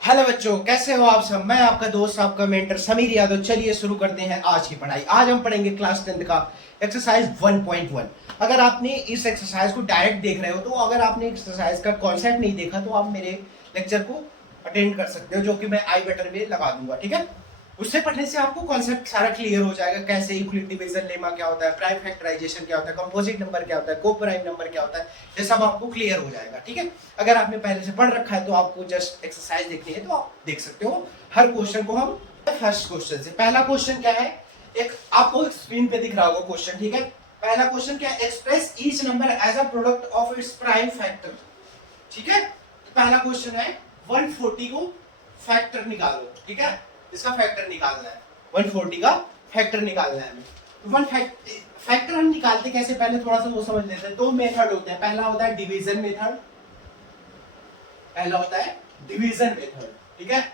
Hello बच्चों, कैसे हो आप सब। मैं आपका दोस्त, आपका मेंटर समीर यादव। चलिए शुरू करते हैं आज की पढ़ाई। आज हम पढ़ेंगे क्लास 10 का एक्सरसाइज 1.1। अगर आपने इस एक्सरसाइज को डायरेक्ट देख रहे हो तो अगर आपने एक्सरसाइज का कॉन्सेप्ट नहीं देखा तो आप मेरे लेक्चर को अटेंड कर सकते हो, जो कि मैं आई बटन में लगा दूंगा, ठीक है। उससे पढ़ने से आपको कॉन्सेप्ट सारा क्लियर हो जाएगा। कैसे यूक्लिड डिवीजन लेमा क्या होता है, प्राइम फैक्टराइजेशन क्या होता है, कंपोजिट नंबर क्या होता है, को प्राइम नंबर क्या होता है, ये सब आपको क्लियर हो जाएगा, ठीक है। अगर आपने पहले से पढ़ रखा है तो आपको जस्ट एक्सरसाइज देखनी है तो आप देख सकते हो। हर क्वेश्चन को हम फर्स्ट क्वेश्चन से, पहला क्वेश्चन क्या है, एक आपको स्क्रीन पे दिख रहा होगा क्वेश्चन, ठीक है। पहला क्वेश्चन क्या है, express each number as a product of its prime factor, ठीक है। तो पहला क्वेश्चन है 140 को फैक्टर निकालो, ठीक है। इसका फैक्टर निकालना है, 140 का फैक्टर निकालना है हमें। फैक्टर हम निकालते कैसे, पहले थोड़ा सा वो समझ लेते हैं। दो मेथड होते हैं, पहला होता है डिवीजन मेथड, पहला होता है डिवीजन मेथड, ठीक है।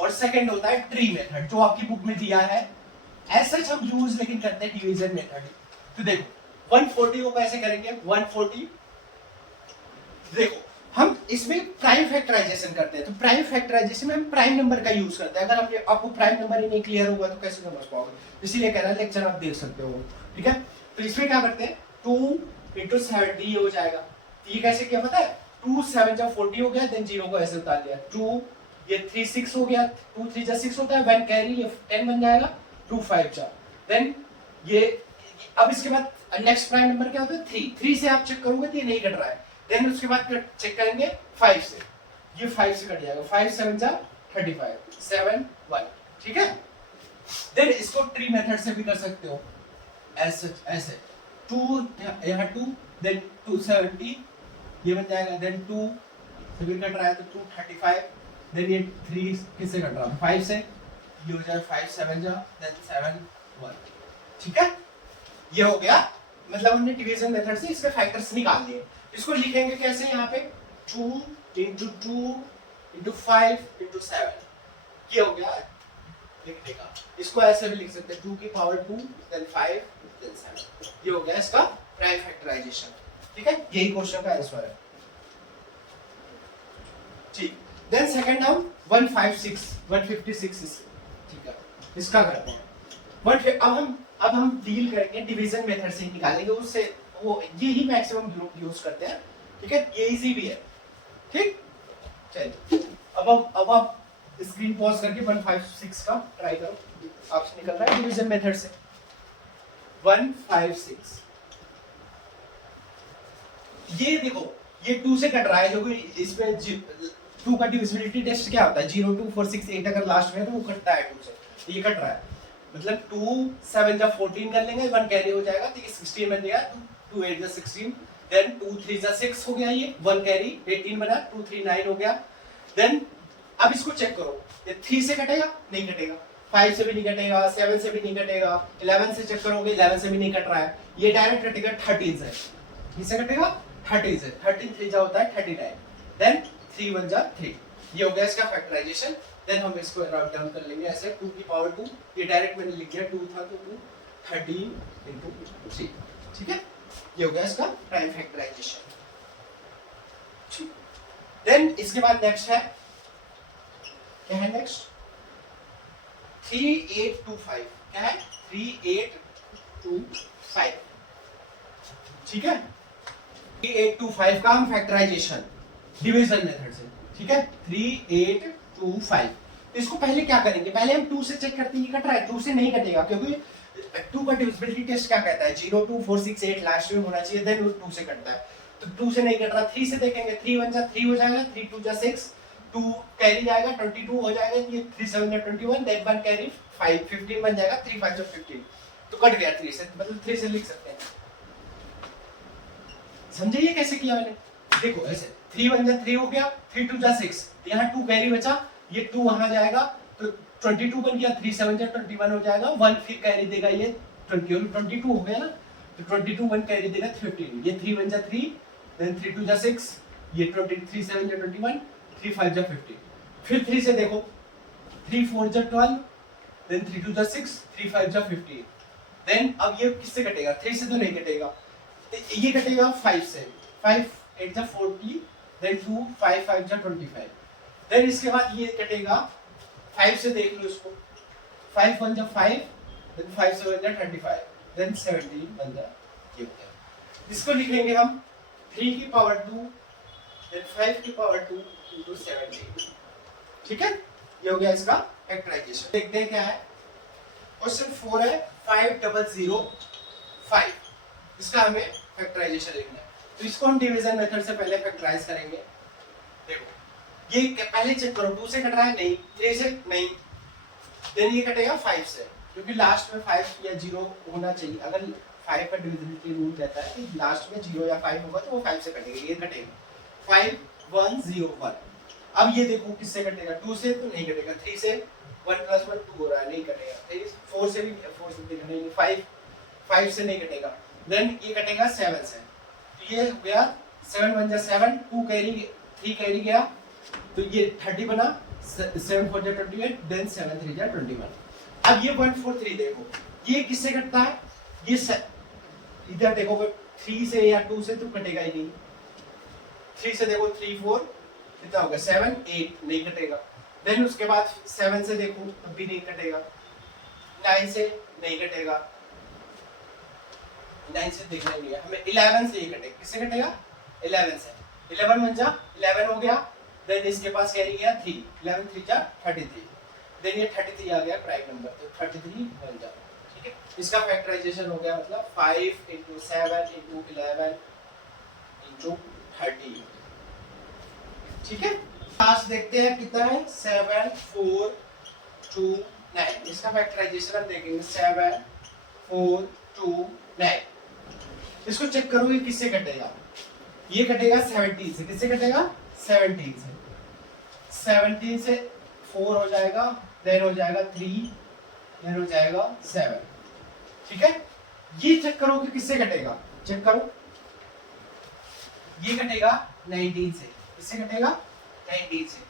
और सेकंड होता है ट्री मेथड, जो आपकी बुक में दिया है। ऐसा हम यूज लेकिन करते हैं डिवीजन मेथड। तो देखो 140 को कैसे करेंगे, 140 देखो हम इसमें प्राइम फैक्टराइजेशन करते हैं। तो प्राइम फैक्टराइजेशन में हम प्राइम नंबर का यूज करते हैं। अगर आपको प्राइम नंबर ही नहीं क्लियर होगा तो कैसे समझ पाओगे, इसीलिए कह रहा है लेक्चर आप देख सकते हो, ठीक है। तो इसमें क्या करते हैं, 2 × 70 हो जाएगा। तो ये कैसे किया पता है, 2 7 जा 40 हो गया, देन 0 को ऐसे उतार लिया। 2 ये 3 6 हो गया, 2 3 जा 6 होता है, 1 कैरी ये 10 बन जाएगा, 2 5 जा, देन ये अब इसके बाद नेक्स्ट प्राइम नंबर क्या होता है 3 से आप चेक करोगे तो ये नहीं कट रहा है। देन उसके बाद चेक करेंगे 5 से, ये 5 से कट जाएगा, 5 7 जा 35 7 1, ठीक है। देन इसको ट्री मेथड से भी कर सकते हो, ऐसे ऐसे 2 यहाँ 2 देन 270 ये बन जाएगा, देन 2 से भी कट रहा है तो 235, देन ये 3 किससे कट रहा है 5 से, ये हो जाएगा 5 7 जा देन 7 1, ठीक है। ये हो गया, मतलब हमने डिवीजन मेथड से इसके फैक्टर्स निकाल लिए। इसको लिखेंगे कैसे, यहाँ पे 2 × 2 × 5 × 7, ये हो गया लिखने का। इसको ऐसे भी लिख सकते हैं 2 की पावर 2 देन 5 देन 7, ये हो गया इसका प्राइम फैक्टराइजेशन, ठीक है। यही क्वेश्चन का आंसर है, ठीक। देन सेकंड हम 156 ठीक है, इसका करते हैं। अब हम डील करेंगे डिवीजन मेथड से ही निकालेंगे, उससे वो यही मैक्सिमम ग्रुप यूज करते हैं, ठीक है। ये इजी भी है, ठीक। चलिए अब आप स्क्रीन पॉज करके 156 का ट्राई करो, आपसे निकल रहा है डिवीजन मेथड से 156। ये देखो ये 2 से कट रहा है, जो कि इसमें 2 का डिविजिबिलिटी टेस्ट क्या होता है, 0 2 4 6 8 अगर लास्ट में है तो वो कटता है 2 से, ये कट रहा है। मतलब 2 7 जा 14 कर लेंगे, 1 कैरी हो जाएगा तो ये 16 बन जाएगा, 2 8 जा 16, देन 2 3 जा 6 हो गया, ये 1 कैरी 18 बना, 2 3 9 हो गया। देन अब इसको चेक करो, ये 3 से कटेगा नहीं कटेगा, 5 से भी नहीं कटेगा, 7 से भी नहीं कटेगा, 11 से चेक करोगे 11 से भी नहीं कट रहा है, ये डायरेक्ट कटेगा 13 से, किससे कटेगा 13 से, 13 3 जा होता है 39, देन 3 1 जा 3, ये हो गया इसका फैक्टराइजेशन। देन हम इसको राउंड डाउन कर लेंगे ऐसे 2 की पावर 2, ये डायरेक्ट मैंने लिख दिया 2 था तो 2 13 × 3, ठीक है। ये हो गया इसका प्राइम फैक्टराइजेशन। देन इसके बाद नेक्स्ट है, क्या है नेक्स्ट, 3825, क्या है 3825, ठीक है। 3825 का हम फैक्टराइजेशन डिवीजन मेथड से, ठीक है 3825। इसको पहले क्या करेंगे, पहले हम 2 से चेक करते हैं ये कट रहा है, 2 से नहीं कटेगा क्योंकि 2 का डिविजिबिलिटी टेस्ट क्या कहता है 0 2 4 6 8 लास्ट में होना चाहिए, देन 2 से कटता है। तो 2 से नहीं कट रहा, 3 से देखेंगे, 3 1 जा 3 हो जाएगा, 3 2 जा 6, 2 कैरी जाएगा 22 हो जाएगा, ये 3 7 जा 21, देन 1 कैरी 5 15 बन जाएगा, 3 5 जा 15, तो कट गया 3 से, मतलब 3 से लिख सकते हैं। समझे ये कैसे किया मैंने, देखो ऐसे 3 1 जा 3 हो गया, 3 2 जा 6, यहाँ 2 कैरी बचा, ये 2 वहां जाएगा तो 22 बन गया, 3 7 जा 21 हो जाएगा, 1 फिर कैरी देगा, ये 22 हो गया ना, तो 22 1 कैरी देगा 15, ये 3 1 जा 3, देन 3 2 जा 6, ये 23 7 जा 21, 3 5 जा 15, फिर 3 से देखो 3 4 जा 12, देन 3 2 जा 6, 3 5 जा 15, देन अब ये किससे कटेगा, 3 से तो नहीं कटेगा, ये कटेगा 5 से, 5 8 जा 40, देन 2 5 5 जा 25, देन इसके बाद ये कटेगा 5 से, देख लो इसको, 5 1 जा 5, देन 5 से 1 जा 35, देन 17 बन जा, ये हो गया। इसको लिख लेंगे हम 3 की पावर 2 देन 5 की पावर 2 into 17, ठीक है, ये हो गया इसका फैक्टराइजेशन। देखते हैं क्या है। क्वेश्चन 4 है 5005, इसका हमें फैक्टराइजेशन लिखना है। तो इसको हम डिवीजन मेथड से पहले फैक्टराइज करेंगे। देखो ये पहले चेक करो, 2 से कट रहा है नहीं, 3 से नहीं, देन ये कटेगा 5 से, क्योंकि लास्ट में 5 या 0 होना चाहिए। अगर 5 का डिविजिबिलिटी रूल रहता है कि लास्ट में 0 या 5 होगा तो वो 5 से कटेगा, ये कटेगा 5 1 0 1। अब ये देखो किससे कटेगा, 2 से तो नहीं कटेगा, 3 से 1 + 1 2 हो रहा है, नहीं कटेगा, 4 से भी नहीं, 5 से नहीं कटेगा, देन ये कटेगा 7 से। तो ये हो गया 7 1 जा 7, 2 कैरी 3 कैरी गया, तो ये 30 बना, 7 4 जा 28, देन 7 3 जा 21। अब ये 143 देखो, ये किससे कटता है, ये इधर देखो 3 से या 2 से तो कटेगा ही नहीं, 3 से देखो 3 4 कितना हो गया 7 8, नहीं कटेगा। देन उसके बाद 7 से देखो तब भी नहीं कटेगा, 9 से नहीं कटेगा, 9 से देखना नहीं है हमें, 11 से ये कटेगा, किससे कटेगा 11 से, 11 बन जा 11 हो गया, देन इसके पास कैरी गया 3, 11 3 जा 33, देन ये 33 आ गया प्राइम नंबर, तो 33 बन जा, ठीक है। इसका फैक्टराइजेशन हो गया, मतलब 5 × 7 × 11 × 30, ठीक है। लास्ट देखते हैं कितना है, 7 4 2 9, इसका फैक्टराइजेशन हम देखेंगे, 7 4 2 9। इसको चेक करो ये किससे कटेगा, ये कटेगा 17 से, किससे कटेगा 17 से, 17 से 4 हो जाएगा, देन हो जाएगा 3, देन हो जाएगा 7, ठीक है। ये चेक करो कि किससे कटेगा, चेक करो, ये कटेगा 19 से, किससे कटेगा 19 से,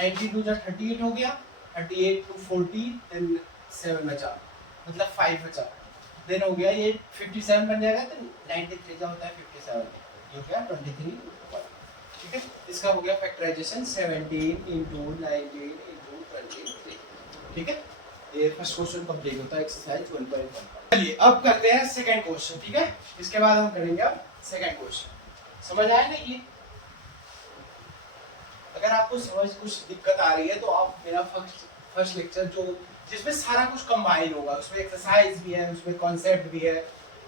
19 2 जा 38 हो गया, 38 to 40, देन 7 बचा, मतलब 5 बचा, देन हो गया ये 57 बन जाएगा, तो 93 जा होता है 57, ये हो गया 23, ठीक है। इसका हो गया फैक्टराइजेशन 17 × 19 × 23, ठीक है। ये फर्स्ट क्वेश्चन कंप्लीट होता है एक्सरसाइज 1.1। चलिए अब करते हैं सेकंड क्वेश्चन, ठीक है। इसके बाद हम करेंगे अब सेकंड क्वेश्चन। समझ आया ना ये? अगर आपको समझ कुछ दिक्कत आ रही है तो आप मेरा फर्स्ट लेक्चर जो जिसमें सारा कुछ कंबाइन होगा, उसमें एक्सरसाइज भी है, उसमें कॉन्सेप्ट भी है,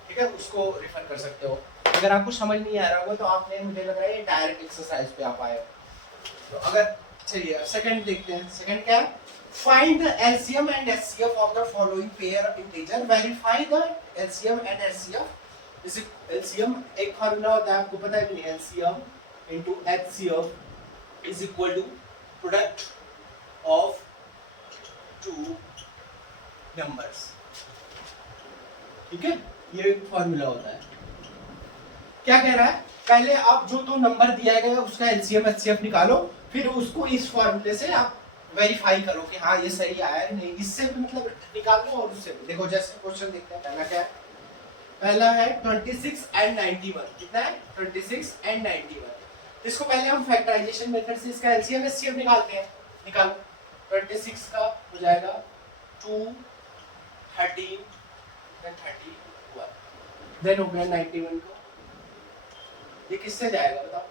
ठीक है, उसको रेफर कर सकते हो। अगर आपको समझ नहीं आ रहा होगा तो आपने, मुझे लग रहा है डायरेक्ट एक्सरसाइज पे आप आए हो। तो अगर चलिए सेकंड देखते हैं। सेकंड क्या है, find the LCM and HCF of the following pair integer, verify the LCM and HCF. जैसे एलसीएम एक फार्मूला होता है, आपको पता है कि LCM into HCF is equal to product of two numbers, ठीक है, ये एक फार्मूला होता है। क्या कह रहा है, पहले आप जो दो नंबर दिया गया उसका एलसीएम एचसीएफ निकालो, फिर उसको इस फार्मूले से आप वेरीफाई करो कि हाँ ये सही आया है नहीं, इससे भी मतलब निकाल लो और उससे भी। देखो जैसे क्वेश्चन देखते हैं, पहला क्या है, पहला है 26 and 91, कितना है 26 and 91। इसको पहले हम फैक्टराइजेशन मेथड से इसका एलसीएम एचसीएफ निकालते हैं। निकालो, 26 का हो जाएगा 2 13 31, देन हो गया 91 को, ये किससे जाएगा बताओ,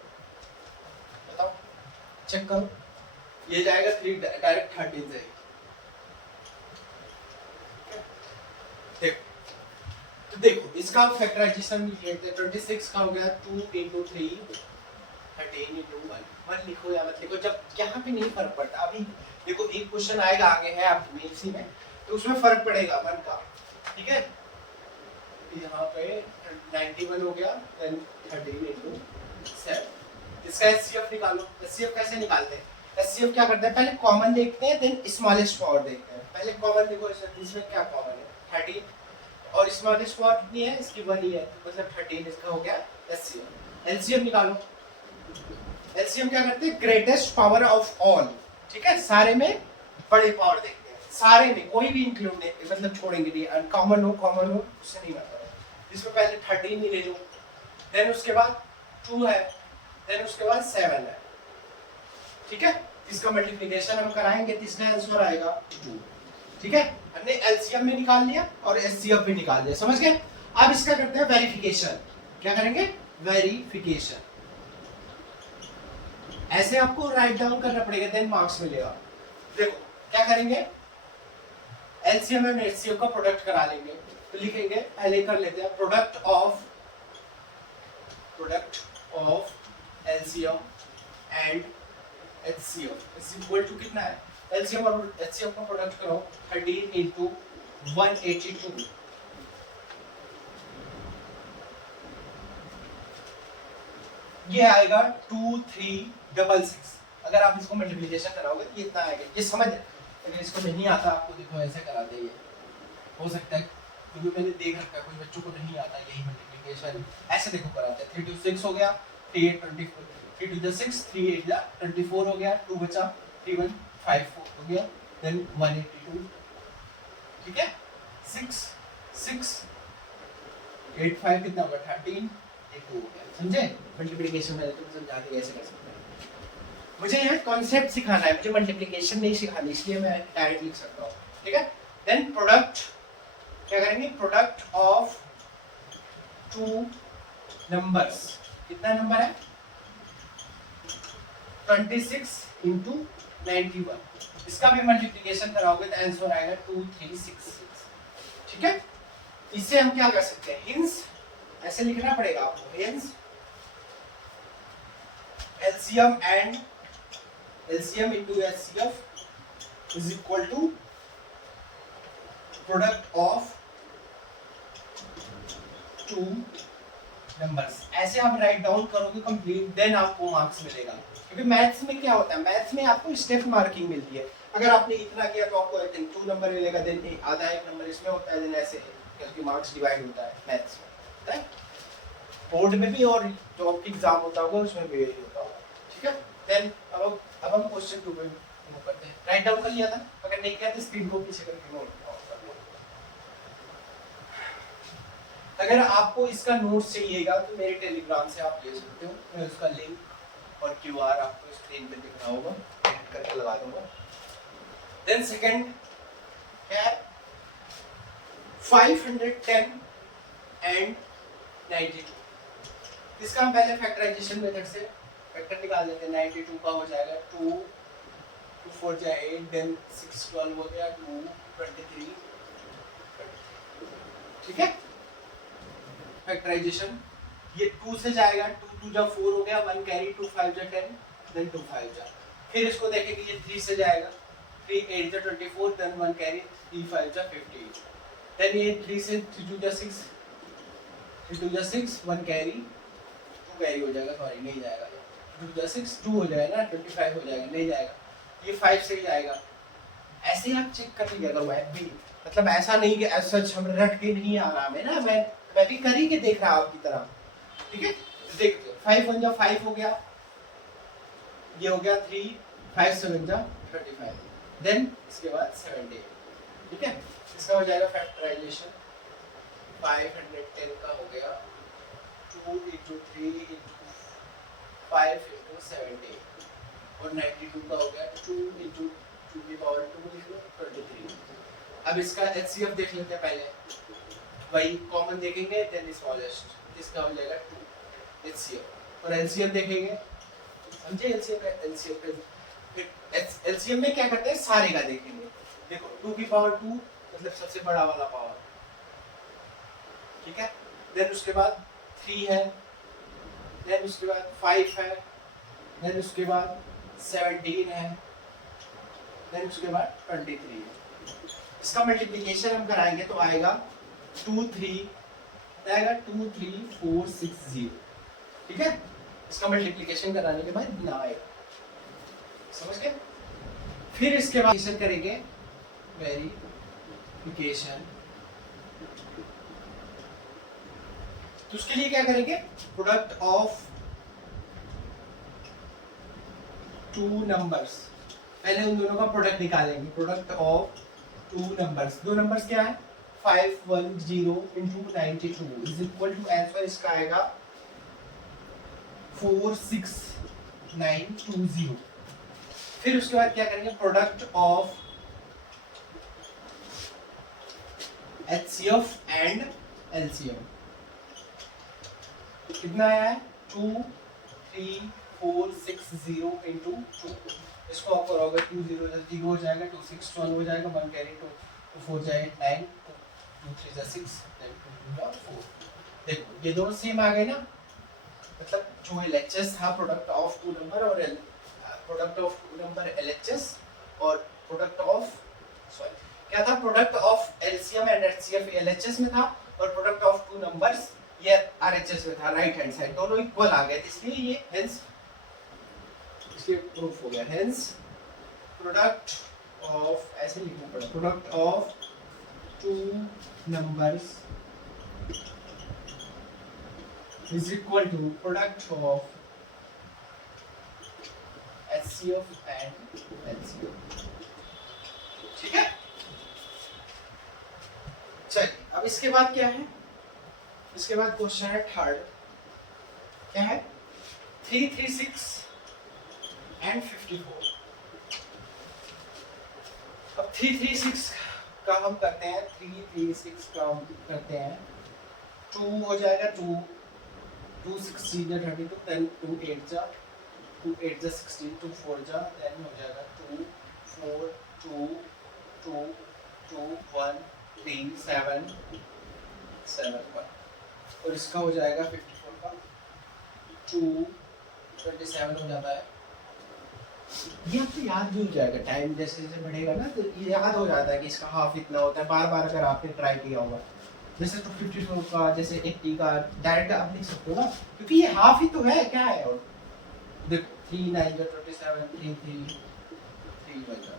बताओ चेक करो, ये जाएगा 3 डायरेक्ट 13 से। देखो तो देखो इसका फैक्टराइजेशन लेते हैं। 26 का हो गया 2 × 3 13 × 1 लिखो या मत लिखो, जब यहाँ पे नहीं फर्क पड़ता। अभी देखो एक क्वेश्चन आएगा आगे है आप मेंसी में, तो उसमें फर्क पड़ेगा 1 का, ठीक है। यहाँ पे 91 हो गया, देन 13 × 7। इसका एचसीएफ निकालो। एचसीएफ कैसे निकालते हैं, एचसीएफ क्या करते हैं, पहले कॉमन देखते हैं, देन स्मॉलेस्ट पावर देखते हैं। पहले कॉमन देखो, इसमें क्या कॉमन है 13, और स्मॉलेस्ट पावर कितनी है इसकी 1 ही है, मतलब 13, इसका हो गया एचसीएफ। एलसीएम निकालो। एलसीएम क्या करते हैं, ग्रेटेस्ट पावर ऑफ ऑल, ठीक है, सारे में बड़े पावर देखते हैं, सारे में कोई भी इंक्लूड नहीं, मतलब छोड़ेंगे नहीं, अनकॉमन हो कॉमन हो उससे नहीं मतलब। इसमें पहले 13 ही ले लो, देन उसके बाद 2 है, देन उसके बाद 7 है, ठीक है, इसका मल्टीप्लिकेशन हम कराएंगे तो इसका आंसर आएगा 2। ठीक है, हमने एलसीएम में निकाल लिया और एचसीएफ में निकाल लिया, समझ गए। अब इसका करते हैं वेरिफिकेशन। क्या करेंगे? वेरिफिकेशन। ऐसे आपको राइट डाउन करना पड़ेगा, देन मार्क्स मिलेगा। देखो क्या करेंगे, एलसीएम एंड एचसीएफ का प्रोडक्ट करा लेंगे। तो लिखेंगे, पहले कर लेते हैं, product of LCM and HCF is equal to कितना है? एलसीएम और एचसीएफ का प्रोडक्ट करो 13 into 182। ये आएगा 2366। अगर आप इसको मल्टीप्लिकेशन कराओगे तो ये इतना आएगा। ये समझ, अगर इसको नहीं आता आपको, देखो ऐसे करा देंगे, हो सकता है क्योंकि मैंने देख रखा है कोई बच्चों को नहीं आता यही मल्टीप्लिकेशन, ऐसे देखो कराते हैं। 3 to 6 हो गया, 3 8 24, 3 to 6, 3 8 24 हो गया, 2 बचा, 3 1 5 4 हो गया, देन 182। ठीक है, 6 6 8 5 कितना होगा? 13, 2 हो गया। समझे? मल्टीप्लिकेशन में तुम समझा के कैसे कर सकते हैं। मुझे यहाँ कॉन्सेप्ट सिखाना है, मुझे मल्टीप्लिकेशन नहीं सिखानी, इसलिए मैं डायरेक्ट लिख सकता हूँ। ठीक है, देन प्रोडक्ट क्या करेंगे? Product of 2 numbers. कितना नंबर है? 26 into 91। इसका भी मल्टीप्लिकेशन कराओगे तो आंसर आएगा 2366। ठीक है, इससे हम क्या कर सकते हैं? हिंस ऐसे लिखना पड़ेगा आपको, hints LCM and LCM into HCF is equal to product of 2 numbers. ऐसे आप राइट डाउन करोगे कंप्लीट, देन आपको मार्क्स मिलेगा। क्योंकि मैथ्स में क्या होता है, मैथ्स में आपको स्टेप मार्किंग मिलती है। अगर आपने इतना किया तो आपको 2 नंबर मिलेगा, देन आधा 1 नंबर इसमें होता है, देन ऐसे क्योंकि मार्क्स डिवाइड होता है मैथ्स में, बोर्ड में भी और जो आपका एग्जाम होता होगा उसमें भी यही होता होगा। ठीक है, देन अब हम क्वेश्चन 2 पे मूव करते हैं। राइट डाउन कर लिया था, अगर नहीं किया तो स्क्रीन को पीछे करके नोट कर लो। अगर आपको इसका नोट्स चाहिएगा तो मेरे टेलीग्राम से आप ले सकते हो, मैं उसका लिंक और क्यूआर आपको स्क्रीन पे दिख रहा होगा, एडिट करके लगा दूंगा। देन सेकंड है 510 एंड 92। इसका हम पहले फैक्टराइजेशन मेथड से फैक्टर निकाल लेते हैं। 92 का हो जाएगा 2 2 4 जाए 8, देन 6 12 हो गया, 2 23। ठीक है, फैक्टराइजेशन ये 2 से जाएगा, 2 2 जा 4 हो गया, 1 कैरी, 2 5 जा 10, देन 2 5 जा। फिर इसको देखेंगे, ये 3 से जाएगा, 3 8 जा 24, देन 1 कैरी, 3 5 जा 58, देन ये 3 से 3 2 जा 6, 3 2 जा 6, 1 कैरी, 2 कैरी हो जाएगा, सॉरी नहीं जाएगा, 2 जा 6 2 हो जाएगा ना, 25 हो जाएगा, नहीं जाएगा, ये 5 से ही जाएगा। ऐसे आप चेक कर लीजिएगा मैथ भी, मतलब ऐसा नहीं कि ऐसा हम रट के नहीं आ रहा है ना, मैं भी कर ही के देख रहा हूं आपकी तरह। ठीक है, देखते हैं 5 1 जा 5 हो गया, ये हो गया 3, 5 7 जा 35, देन इसके बाद 70। ठीक है, इसका हो जाएगा फैक्टराइजेशन 510 का हो गया 2 into 3 into 5 into 70, और 92 का हो गया 2 into 2 की पावर 2 लिख लो 23। अब इसका एचसीएफ देख लेते हैं पहले, वही कॉमन देखेंगे, देन स्मॉलेस्ट, इसका हो जाएगा 2 एचसीएफ, और एलसीएम देखेंगे, समझे? एलसीएम में क्या करते हैं, सारे का देखेंगे। देखो 2 की पावर 2 मतलब सबसे बड़ा वाला पावर, ठीक है, देन उसके बाद 3 है, देन उसके बाद 5 है, देन उसके बाद 17 है, देन उसके बाद 23 है। इसका मल्टीप्लिकेशन हम कराएंगे तो आएगा 2 3 4 6 0। ठीक है, इसका मल्टीप्लिकेशन कराने के बाद ना आएगा, समझ गए? फिर इसके बाद करेंगे वेरिफिकेशन, तो उसके लिए क्या करेंगे? प्रोडक्ट ऑफ 2 नंबर्स, पहले उन दोनों का प्रोडक्ट निकालेंगे। प्रोडक्ट ऑफ 2 नंबर्स, 2 नंबर्स क्या है? 510 into 92 is equal to, answer इसका आएगा 46920। फिर उसके बाद क्या करेंगे, product of HCF and LCM कितना आया है 23460 इंटू 2, इसको आप करोगे 20 हो जाएगा, 261 हो जाएगा, 1 कैरी 2 4 जाएगा 9, 2 3 जा 6, 4। देखो ये दोनों सेम आ गए ना, मतलब जो LHS था प्रोडक्ट ऑफ टू नंबर और product of two number LHS और प्रोडक्ट ऑफ सॉरी क्या था, product of LCM and HCF LHS में था और प्रोडक्ट ऑफ टू नंबर्स ये RHS में था, राइट हैंड साइड दोनों इक्वल आ गए, इसलिए ये हेंस इसलिए प्रूफ हो गया। हेंस प्रोडक्ट ऑफ, ऐसे लिखना पड़ेगा, product of two numbers is equal to product of HCF and LCM। ठीक है, चलिए अब इसके बाद क्या है, इसके बाद क्वेश्चन है थर्ड, क्या है 336 एंड 54। अब 336 का हम करते हैं, 336 का हम करते हैं, 2 हो जाएगा 2 16 जा 32, then 2 8 जा 16, 2 4 जा, then हो जाएगा 2 4 2 2 2 1 3 7 7 1, और इसका हो जाएगा 54 का 2 27 हो जाता है। ये आपको याद भी हो जाएगा, टाइम जैसे जैसे बढ़ेगा ना तो ये याद हो जाता है कि इसका हाफ इतना होता है, बार बार अगर आपने ट्राई किया होगा। जैसे तो 54 का, जैसे 80 का डायरेक्ट आप लिख सकते हो ना, क्योंकि ये हाफ ही तो है, क्या है। और देखो 3 9 27 3 3 3 बचा,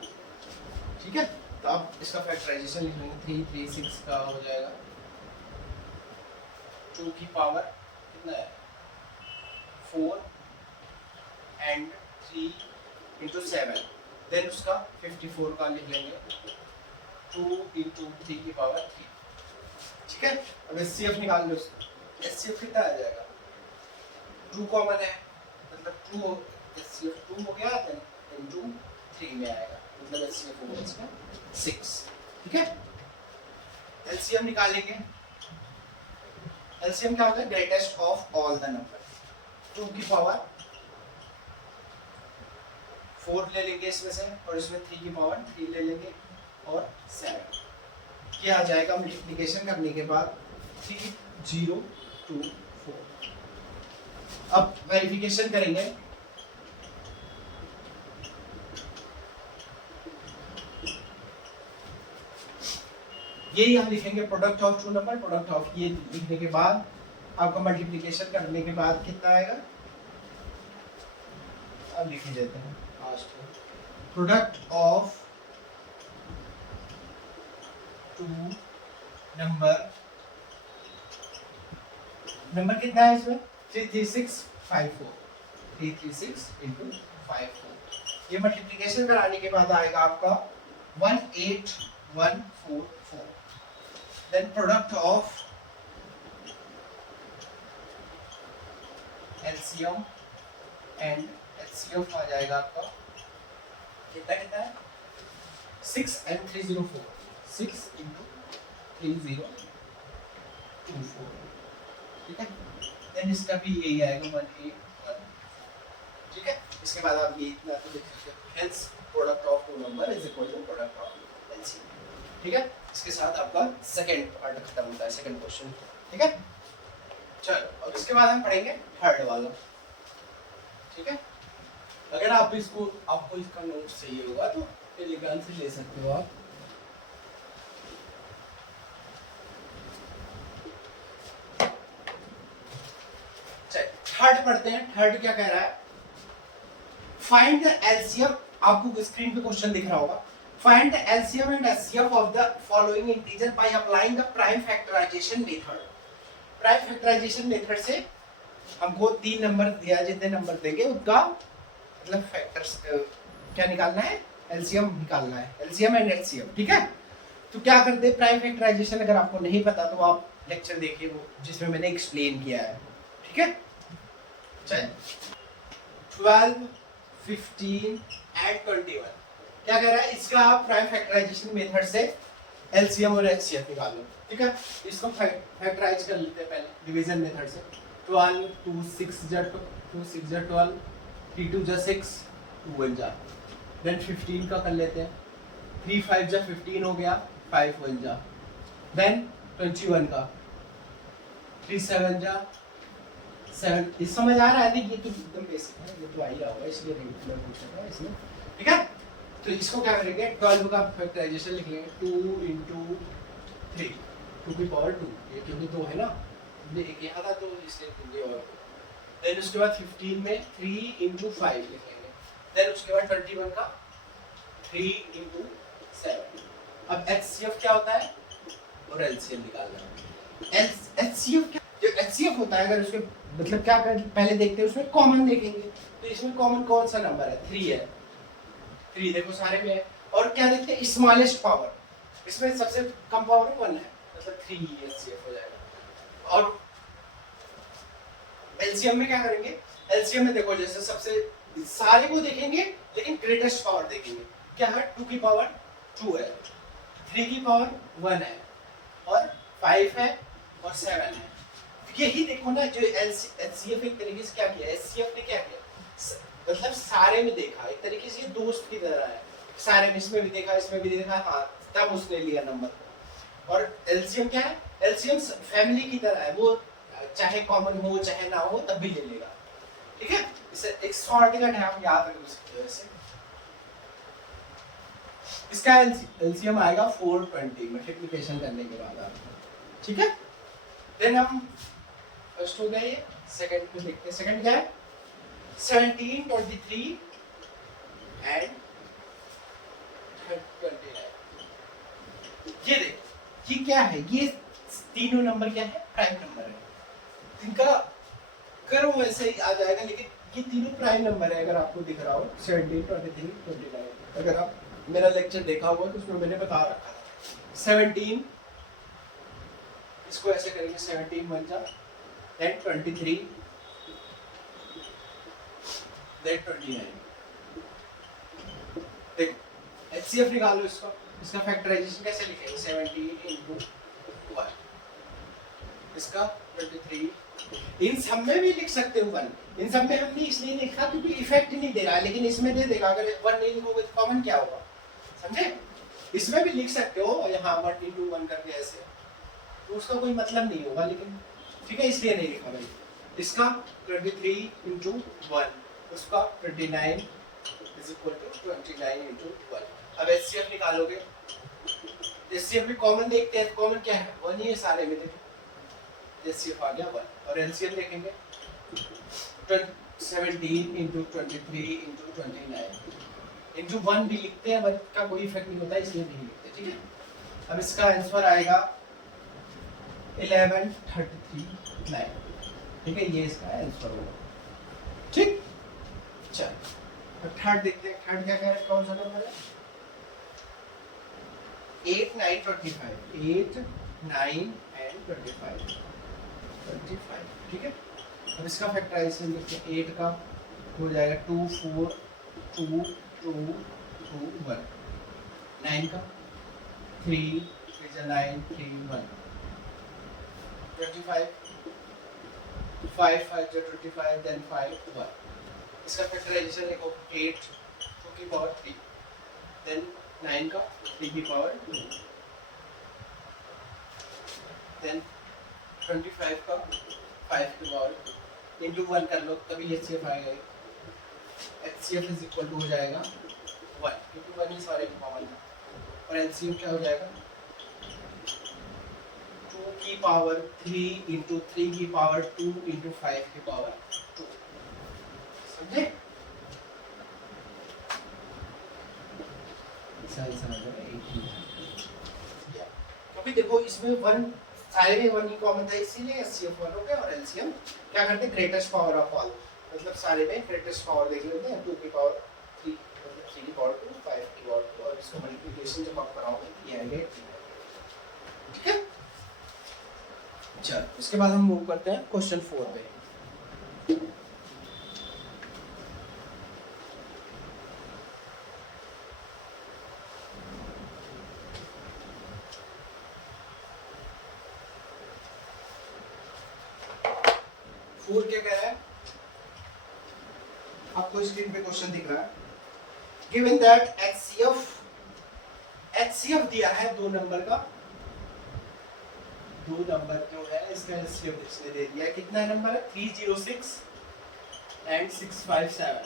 ठीक है। तो अब इसका फैक्टराइजेशन लिख लेंगे, 336 का हो जाएगा 2 की पावर कितना है 4 एंड 3 इंटू 7, देन उसका 54 का लिख लेंगे 2 इंटू 3 की पावर 3, ठीक है। अब HCF निकाल लो, HCF कितना आ जाएगा, 2 कॉमन है, मतलब 2 HCF 2 हो गया, देन इंटू 3 में आएगा, मतलब HCF हो गया इसका 6, ठीक है। LCM निकालेंगे, LCM क्या होता है, greatest of all the number, 2 की पावर 4 ले लेंगे इसमें से, और इसमें 3 की पावर 3 ले लेंगे, और 7 क्या आ जाएगा मल्टीप्लिकेशन करने के बाद 3024। अब वेरिफिकेशन करेंगे, यही हम लिखेंगे product of two number, product of, ये लिखने के बाद आपका मल्टीप्लिकेशन करने के बाद कितना आएगा, अब लिख देते हैं product of two number, number कितना है इसमें 33654, 336 इंटू 54, ये मल्टीप्लिकेशन कराने के बाद आएगा आपका 18144। Then product of LCM and HCF आ जाएगा आपका कितना कितना है 6 and 304, 6 इंटू 3024, ठीक है। देन इसका भी यही आएगा 181, ठीक है। इसके बाद आप ये इतना तो लिख सकते हो, hence product of two number is equal to product of LCM, ठीक है। इसके साथ आपका सेकंड पार्ट खत्म होता है, सेकंड क्वेश्चन, ठीक है। चलो अब इसके बाद हम पढ़ेंगे थर्ड वाला, ठीक है। अगर आप इसको, आपको इसका नोट चाहिए होगा तो टेलीग्राम से ले सकते हो आप। थर्ड पढ़ते हैं, थर्ड क्या कह रहा है, फाइंड द LCM, आपको स्क्रीन पे क्वेश्चन दिख रहा होगा, find the LCM and HCF of the following integer by applying the prime factorization method. Prime factorization method से हमको 3 नंबर दिया, जितने नंबर देंगे उनका मतलब फैक्टर्स क्या निकालना है, LCM निकालना है, LCM एंड HCF, ठीक है। तो क्या करते हैं, प्राइम फैक्टराइजेशन अगर आपको नहीं पता तो आप लेक्चर देखिए वो जिसमें मैंने एक्सप्लेन किया है, ठीक है। चलिए 12 15 एंड 21। क्या कह रहा है, इसका आप प्राइम फैक्टराइजेशन मेथड से एलसीएम और एचसीएफ निकालो। ठीक है, इसको फैक्टराइज कर लेते हैं पहले डिवीजन मेथड से। 12 2 6 जा 12, 3 2 जा 6, 2 1 जा। देन 15 का कर लेते हैं, 3 5 जा 15 हो गया, 5 1 जा। देन 21 का 3 7 जा 7। इस समझ आ रहा है? ये तो एकदम बेसिक है, ये तो आ ही रहा होगा, इसलिए रेगुलर पूछ रहा है इसमें। ठीक है, तो इसको क्या करेंगे, 12 का फैक्टराइजेशन लिख लेंगे 2 × 3 2 की पावर 2, ये क्योंकि 2 है ना, ये एक यहाँ था तो इसलिए 2 और 2। देन उसके बाद 15 में 3 × 5 लिख लेंगे। देन उसके बाद 21 का 3 × 7। अब एचसीएफ क्या होता है और एलसीएम निकालना है। एचसीएफ क्या, जो एचसीएफ होता है, अगर उसके मतलब क्या कर पहले देखते हैं, उसमें कॉमन देखेंगे। तो इसमें कॉमन कौन सा नंबर है, 3 है। 3 देखो सारे में है। और क्या देखते हैं, स्मॉलेस्ट पावर, इसमें सबसे कम पावर 1 है, मतलब 3 एचसीएफ हो जाएगा। और एलसीएम में क्या करेंगे, एलसीएम में देखो जैसे सबसे सारे को देखेंगे लेकिन ग्रेटेस्ट पावर देखेंगे। क्या है, 2 की पावर 2 है, 3 की पावर 1 है, और 5 है, और 7 है। यही देखो ना, जो एचसीएफ एक तरीके से क्या किया, एचसीएफ ने क्या किया, मतलब सारे में देखा, एक तरीके से ये दोस्त की तरह है, सारे में, इसमें भी देखा, इसमें भी देखा, हाँ, तब उसने लिया नंबर। और एलसीएम क्या है, एलसीएम फैमिली की तरह है, वो चाहे कॉमन हो चाहे ना हो तब भी ले लेगा। ठीक है, इसे एक शॉर्टकट है, हम याद रख सकते हैं इसे। इसका एलसीएम आएगा 420 मल्टीप्लिकेशन करने के बाद आपको। ठीक है, देन हम फर्स्ट हो गया, ये सेकंड में देखते हैं। सेकंड क्या है, 17 23 एंड 29। ये देखो, ये क्या है, ये तीनों नंबर क्या है, प्राइम नंबर है। इनका करो वैसे ही आ जाएगा, लेकिन ये तीनों प्राइम नंबर है। अगर आपको दिख रहा हो 17 23 29, अगर आप मेरा लेक्चर देखा होगा तो उसमें मैंने बता रखा था। 17 इसको ऐसे करेंगे, 17 1 जा, then 23, then 29। देखो एचसीएफ निकालो इसका, इसका फैक्टराइजेशन कैसे लिखेंगे, 17 × 1, इसका 23। इन सब में भी लिख सकते हो 1, इन सब में हमने इसलिए लिखा क्योंकि इफेक्ट नहीं दे रहा, लेकिन इसमें दे देगा। अगर 1 नहीं लिखोगे तो कॉमन क्या होगा, समझे? इसमें भी लिख सकते हो यहाँ 1 × 1 करके ऐसे, तो उसका कोई मतलब नहीं होगा, लेकिन ठीक है इसलिए नहीं लिखा भाई। इसका 23 × 1, उसका 29 = 29 × 1। अब एचसीएफ निकालोगे, एचसीएफ में कॉमन देखते हैं, कॉमन क्या है, 1 ही है सारे में, देखो एचसीएफ आ गया 1। और एलसीएम देखेंगे 17 × 23 × 29 × 1 भी लिखते हैं, बट का कोई इफेक्ट नहीं होता इसलिए नहीं लिखते। ठीक है, अब इसका आंसर आएगा 11 33 9। ठीक है, ये इसका आंसर होगा। ठीक, चल थर्ड देखते हैं। थर्ड क्या कह रहा है, कौन सा नंबर है, 8 9 25, 8 9 एंड 25। ठीक है, अब इसका फैक्टराइजेशन देखते हैं। 8 का हो जाएगा 2 4 2 2 2 1। 9 का 3 9 3 1। 25 5 5 25, then 5 1। इसका फैक्टराइजेशन देखो, 8 2 की पावर 3, then 9 का 3 की पावर 2, then 25 का 5 की पावर इंटू 1 कर लो, तभी एचसीएफ आएगा। एचसीएफ = हो जाएगा 1, क्योंकि 1 ही सारे की पावर है। और एलसीएम क्या हो जाएगा, 2 की पावर 3 × 3 की पावर 2 × 5 की पावर 2। समझे? क्योंकि देखो इसमें 1 सारे में 1 ही कॉमन था, इसीलिए एचसीएफ 1 हो गया। और एलसीएम क्या करते हैं, ग्रेटेस्ट पावर ऑफ ऑल, मतलब सारे में ग्रेटेस्ट पावर देख लेते हैं। 2 की पावर 3, मतलब 3 की पावर 2, 5 की पावर 2, और इसको मल्टीप्लिकेशन जब आप कराओगे ये आएगा। ठीक है, चलो इसके बाद हम मूव करते हैं क्वेश्चन 4 पे। 4 क्या कह रहा है, आपको स्क्रीन पे क्वेश्चन दिख रहा है, गिवन दैट HCF दिया है 2 नंबर का, 2 नंबर जो है इसका HCF इसने दे दिया है, कितना नंबर है 306 एंड 657,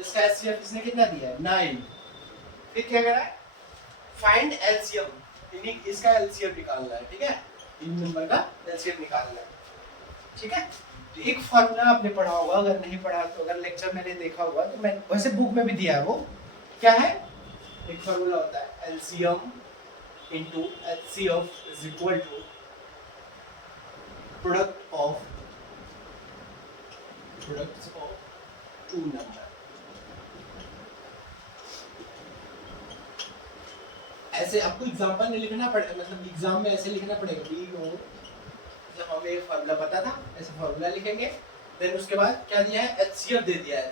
इसका HCF इसने कितना दिया है 9। फिर क्या कह रहा है, फाइंड LCM, इसका LCM निकालना है, ठीक है, इन नंबर का LCM निकालना है, ठीक है। तो एक फॉर्मूला आपने पढ़ा होगा, अगर नहीं पढ़ा तो अगर लेक्चर मैंने देखा होगा तो मैं वैसे बुक में भी दिया है, वो क्या है, एक फॉर्मूला होता है LCM into HCF is equal to products of 2 number। ऐसे आपको एग्जांपल में लिखना पड़ेगा, मतलब एग्जाम में ऐसे लिखना पड़ेगा, बी नो, जब हमें एक फार्मूला पता था ऐसे फार्मूला लिखेंगे, देन उसके बाद क्या दिया है HCF दे दिया है,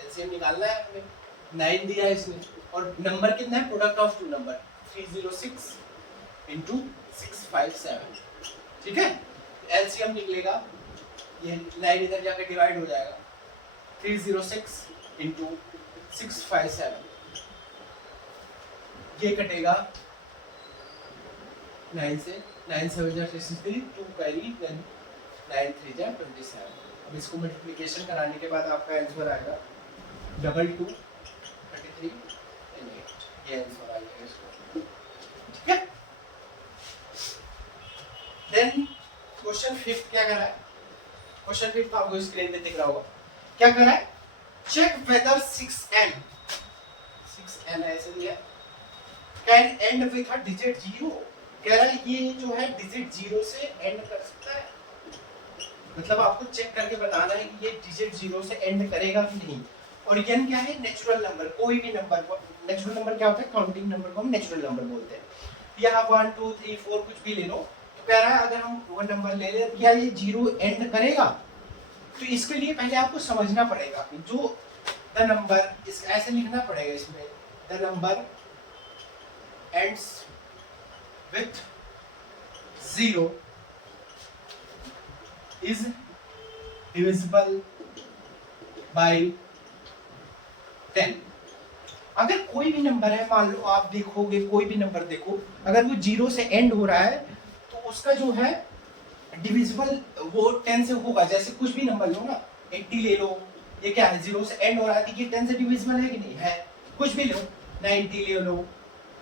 LCM निकालना है हमें, 9 दिया है इसमें, और नंबर कितना है, प्रोडक्ट ऑफ 2 नंबर 306 into 657, ठीक है। LCM निकलेगा, ये 9 इधर जाकर डिवाइड हो जाएगा, 306 into 657, ये कटेगा 9 से, 9 7 जा 63, 2 कैरी, देन 9 3 जा 27। अब इसको मल्टीप्लिकेशन कराने के बाद आपका आंसर आएगा 22 33 एंड 8, ये आंसर आ जाएगा इसको, ठीक है। देन क्वेश्चन 5 क्या कर रहा है, क्वेश्चन 5 आपको स्क्रीन पे दिख रहा होगा, क्या कर रहा है, चेक वेदर 6n ऐसे दिया, can and with a digit 0, कह रहा है ये जो है डिजिट 0 से एंड कर सकता है, मतलब आपको चेक करके बताना है कि ये डिजिट 0 से एंड करेगा कि नहीं। और n क्या है, नेचुरल नंबर, कोई भी नंबर को, नेचुरल नंबर क्या होता है, काउंटिंग नंबर को हम नेचुरल नंबर बोलते हैं, यहाँ 1 2 3 4 कुछ भी ले लो, तो कह रहा है अगर हम वो नंबर ले लें क्या ये 0 एंड करेगा, तो इसके लिए पहले आपको समझना पड़ेगा कि जो द नंबर, इस ऐसे लिखना पड़ेगा इसमें, the number ends with 0 is divisible by 10। अगर कोई भी नंबर है, मान लो आप देखोगे कोई भी नंबर देखो, अगर वो 0 से एंड हो रहा है तो उसका जो है डिविजिबल वो 10 से होगा, जैसे कुछ भी नंबर लो ना, 80 ले लो, ये क्या है 0 से एंड हो रहा है तो ये 10 से डिविजिबल है कि नहीं है, कुछ भी लो, 90 ले लो,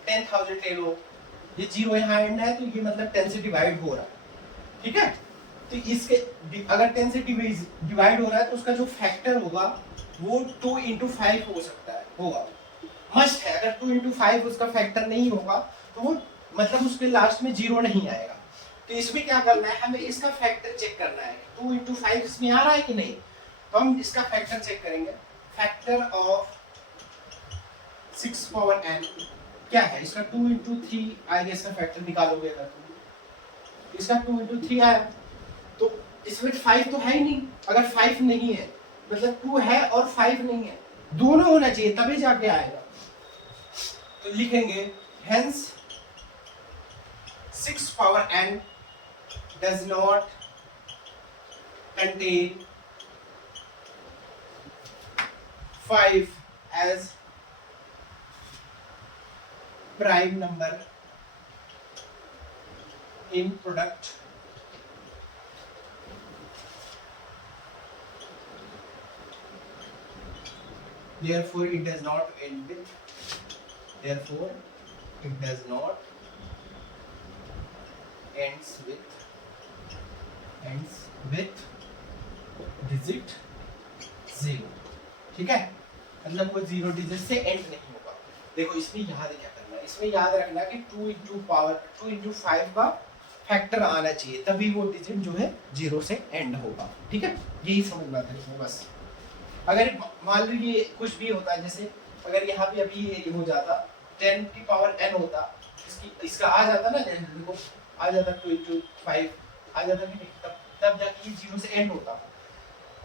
10,000 ले लो, ये 0 यहाँ एंड है तो ये मतलब 10 से डिवाइड हो रहा है, ठीक है। तो इसके अगर 10 से डिवाइड हो रहा है तो उसका जो फैक्टर होगा वो 2 into 5 हो सकता है, होगा, मस्ट है। अगर 2 into 5 उसका फैक्टर नहीं होगा तो वो मतलब उसके लास्ट में 0 नहीं आएगा। तो इसमें क्या करना है, हमें इसका फैक्टर चेक करना है, 2 into 5 इसमें आ रहा है कि नहीं, तो हम इसका फैक्टर चेक करेंगे, फैक्टर ऑफ 6 power n क्या है, इसका 2 into 3 आएगा, इसका फैक्टर निकालोगे अगर तुम, इसका 2 into 3 आया तो इसमें 5 तो है ही नहीं, अगर 5 नहीं है मतलब 2 है और 5 नहीं है, दोनों होना चाहिए तभी जाके आएगा। तो लिखेंगे hence 6 power n does not contain 5 as prime number in product therefore it does not end with, therefore it does not ends with digit 0, ठीक है, मतलब वो 0 डिजिट से एंड नहीं होगा। देखो इसमें याद क्या करना है, इसमें याद रखना कि 2 into 5 का फैक्टर आना चाहिए तभी वो डिजिट जो है 0 से एंड होगा, ठीक है, यही समझना था इसमें बस। अगर मान लो ये कुछ भी होता है, जैसे अगर यहाँ भी अभी ये हो जाता 10 की पावर n होता, इसका आ जाता ना, देखो आ जाता 2 into 5 आ जाता कि नहीं, तब जाके ये 0 से एंड होता,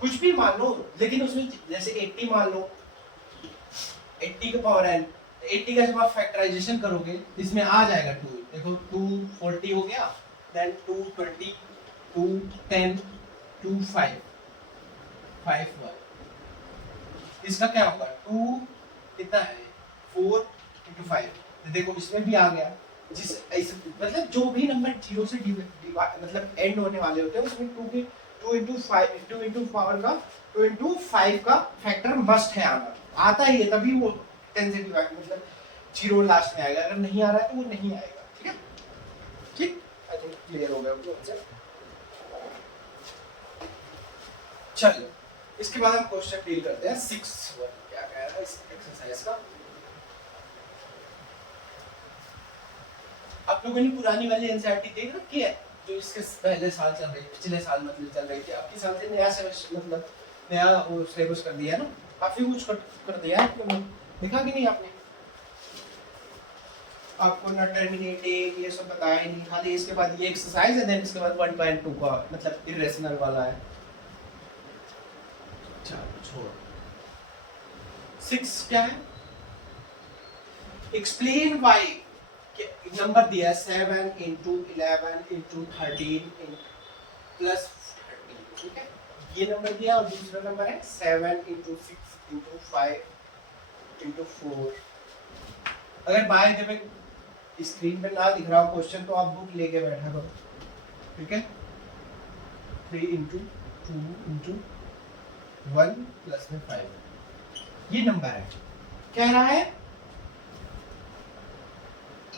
कुछ भी मान लो, लेकिन उसमें जैसे 80 मान लो, 80 का पावर n, 80 का जब आप फैक्टराइजेशन करोगे इसमें आ जाएगा 2, देखो 240 हो गया, देन 220 2 10 2 5 5 1। इसका क्या होगा 2 कितना है 4 into 5। तो देखो इसमें भी आ गया जिस ऐसे मतलब जो भी नंबर 0 से मतलब एंड होने वाले होते हैं उसमें 2 into 5 2 into पावर का 2 into 5 का फैक्टर मस्ट है आना। आता ही है तभी वो 10 से डिवाइड मतलब 0 लास्ट में आएगा, अगर नहीं आ रहा है तो वो नहीं आएगा। ठीक है, ठीक, आई थिंक क्लियर हो गया कॉन्सेप्ट। चलो इसके बाद हम क्वेश्चन डील करते हैं 6 क्या कह रहा है इस एक्सरसाइज का। आप लोगों ने पुरानी वाली एनसीईआरटी देख रखी है जो इसके पहले साल चल रही, पिछले साल मतलब चल रही थी, आपके साल से नया सेमेस्टर मतलब नया वो सिलेबस कर दिया है ना, काफी कुछ कर दिया है आपने, देखा कि नहीं आपने? आपको ना टर्मिनेटिंग ये सब बताया ही नहीं, खाली इसके बाद ये एक्सरसाइज है, देन इसके बाद 1.2 का मतलब इरेशनल वाला है। छोड़ 6 क्या है, एक्सप्लेन वाई नंबर दिया है 7 into 11 into 13 प्लस 13, ठीक है, ये नंबर दिया और दूसरा नंबर है 7 into 6 into 5 into 4। अगर बाय द वे स्क्रीन पे ना दिख रहा हो क्वेश्चन तो आप बुक लेके बैठा करो, ठीक है। 3 into 2 into 1 प्लस में 5 ये नंबर है, कह रहा है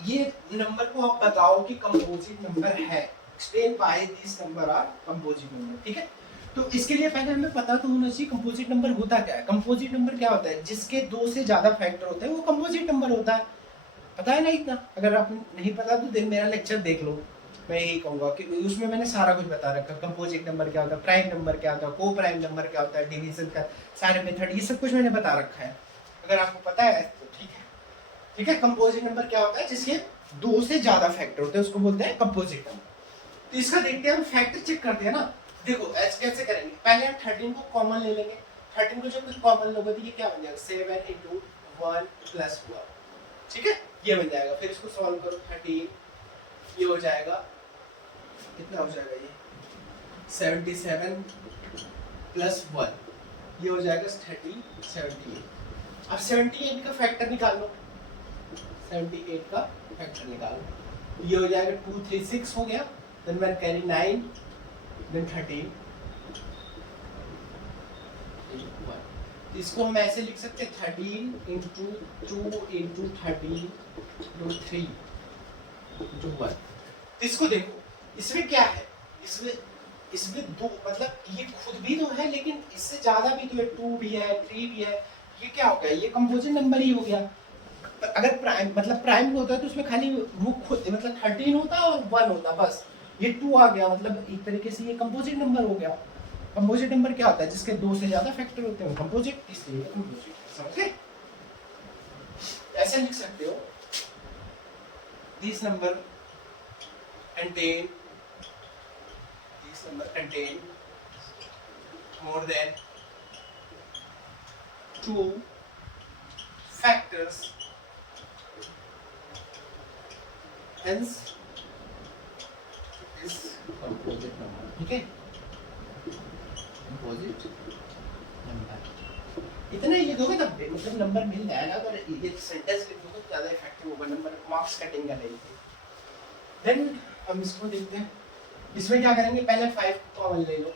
ये नंबर को आप बताओ कि कंपोजिट नंबर है, explain why this number are composite number, ठीक है। तो इसके लिए पहले हमें पता तो होना चाहिए कंपोजिट नंबर होता क्या है। कंपोजिट नंबर क्या होता है, जिसके 2 से ज्यादा फैक्टर होते हैं वो कंपोजिट नंबर होता है, पता है ना इतना? अगर आप नहीं पता तो मेरा लेक्चर देख लो, मैं यही कहूंगा कि उसमें मैंने सारा कुछ बता रखा, कंपोजिट नंबर क्या होता है, प्राइम नंबर क्या होता है, को प्राइम नंबर क्या होता है, डिवीजन का सारे मेथड, ये सब कुछ मैंने बता रखा है। अगर आपको पता है तो ठीक है, ठीक है। कंपोजिट नंबर क्या होता है, जिसके 2 से ज्यादा फैक्टर होते हैं उसको बोलते हैं कंपोजिट नंबर। तो इसका देखते हैं हम, फैक्टर चेक करते हैं ना। देखो ऐसे कैसे करेंगे, पहले हम 13 को कॉमन ले लेंगे, 13 को जब कॉमन लोगे तो ये क्या बन जाएगा 7 into 1 plus 1, ठीक है, ये बन जाएगा। फिर इसको सॉल्व करो, 13 ये हो जाएगा, कितना हो जाएगा ये 77 plus 1 ये हो जाएगा 78। अब 78 का फैक्टर निकाल लो, 78 का फैक्टर निकालो, ये हो जाएगा 2 3 6 हो गया, देन वन कैरी 9 देन 13 1। इसको हम ऐसे लिख सकते हैं 13 into 2 into 13 into 3 into 1। इसको देखो इसमें क्या है, इसमें 2 मतलब ये खुद भी तो है लेकिन इससे ज्यादा भी तो है, 2 भी है 3 भी है, ये क्या हो गया, ये कंपोजिट नंबर ही हो गया। अगर प्राइम मतलब प्राइम होता है तो उसमें खाली वो खुद मतलब 13 होता और 1 होता बस, ये 2 आ गया, मतलब एक तरीके से ये कंपोजिट नंबर हो गया। कंपोजिट नंबर क्या होता है, जिसके 2 से ज्यादा फैक्टर होते हैं कंपोजिट, इसलिए कंपोजिट, समझे? ऐसे लिख सकते हो, this number contain more than 2 factors, hence is composite number, ठीक है, composite number। इतना ये दोगे तब मतलब नंबर मिल जाएगा, अगर ये सेंटेंस लिख दोगे तो ज्यादा इफेक्टिव होगा, नंबर मार्क्स कटेंगे नहीं। देन हम इसको देखते हैं, इसमें क्या करेंगे, पहले 5 कॉमन ले लो,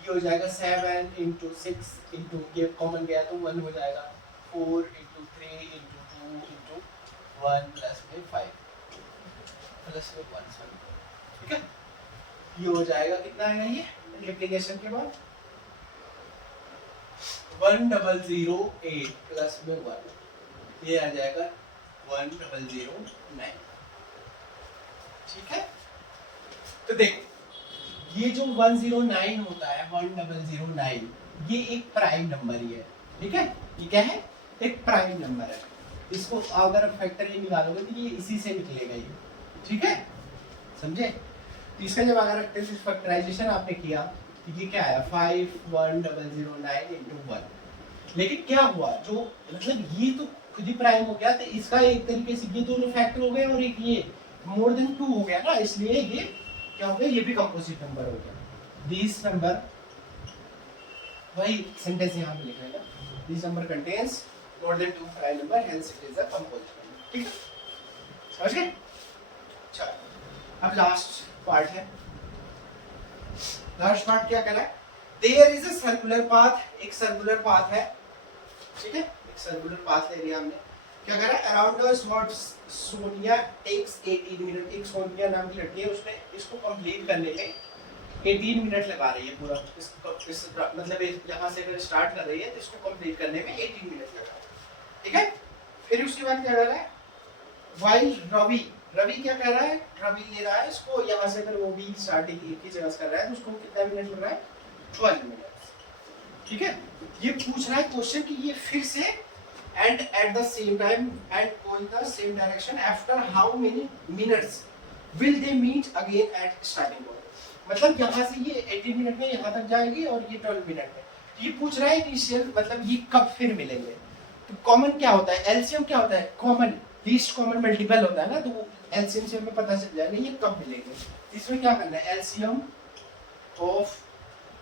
ये हो जाएगा 7 into 6 into ये कॉमन गया तो 1 हो जाएगा, 4 into 3 into 2 into 1 प्लस में 5 प्लस में 1, ठीक है। ये हो जाएगा कितना आएगा, ये मल्टीप्लिकेशन के बाद 1008 प्लस में 1, ये आ जाएगा 1009, ठीक है। तो देखो ये जो 109 होता है 1009 ये एक प्राइम नंबर ही है, ठीक है, ये क्या है, एक प्राइम नंबर है। इसको अगर फैक्टर ये निकालोगे तो ये इसी से निकलेगा ये, ठीक है, समझे? तो इसका जब अगर फैक्टराइजेशन आपने किया तो ये क्या आया 51009 into 1। लेकिन क्या हुआ, जो मतलब ये तो खुद ही प्राइम हो गया, तो इसका एक तरीके से ये दोनों फैक्टर हो गए और एक ये मोर देन 2 हो गया ना, इसलिए ये क्या हो गया, ये भी कंपोजिट नंबर हो गया। दिस नंबर, वही सेंटेंस यहाँ पे लिखा है ना, this number contains more than 2 prime number, hence it is a composite number. ठीक है, समझ गए? चलो अब लास्ट पार्ट है। लास्ट पार्ट क्या कह रहा है, there is a circular path, एक सर्कुलर पाथ है, ठीक है, एक सर्कुलर पाथ ले लिया हमने। क्या कह रहा है, around the spot Sonia takes 18 minute, एक सोनिया नाम की लड़की है, उसने इसको कंप्लीट करने में 18 मिनट लगा रही है पूरा, इस मतलब यहाँ से अगर स्टार्ट कर रही है तो इसको कंप्लीट करने में 18 मिनट लगा, ठीक है। फिर उसके बाद क्या कर रहा है, वाइल रवि, रवि क्या कर रहा है, रवि ले रहा है इसको यहाँ से, अगर वो भी स्टार्टिंग एक ही जगह से कर रहा है तो उसको कितना मिनट लग रहा है, 12 मिनट, ठीक है। ये पूछ रहा है क्वेश्चन कि ये फिर से and at the same time and go in the same direction after how many minutes will they meet again at starting point, मतलब यहाँ से ये 18 मिनट में यहाँ तक जाएगी और ये 12 मिनट में। ये पूछ रहा है इनिशियल, मतलब ये कब फिर मिलेंगे। तो कॉमन क्या होता है, एलसीएम क्या होता है, कॉमन लीस्ट कॉमन मल्टीपल होता है ना, तो एलसीएम से हमें पता चल जाएगा ये कब मिलेंगे। इसमें क्या करना है, एलसीएम ऑफ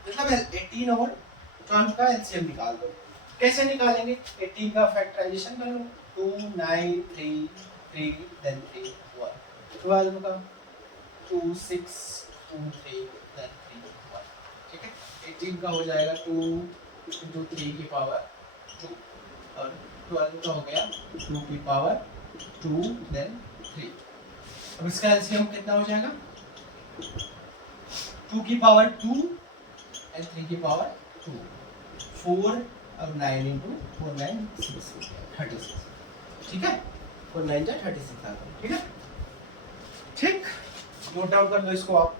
मतलब 18 और 12 का एलसीएम निकाल दो। कैसे निकालेंगे, 18 का फैक्टराइजेशन कर लो, 2 9 3 3 देन 3 1, 12 का 2 6 2 3 देन 3 1, ठीक है। 18 का हो जाएगा 2 into 3 की पावर 2 और 12 का हो गया 2 की पावर 2 देन 3। अब इसका एलसीएम कितना हो जाएगा, 2 की पावर 2 एंड 3 की पावर 2, 4 और 9 into 4 9 6 36, ठीक है, 4 9 जा 36 आता है, ठीक है। ठीक, नोट डाउन कर लो इसको आप।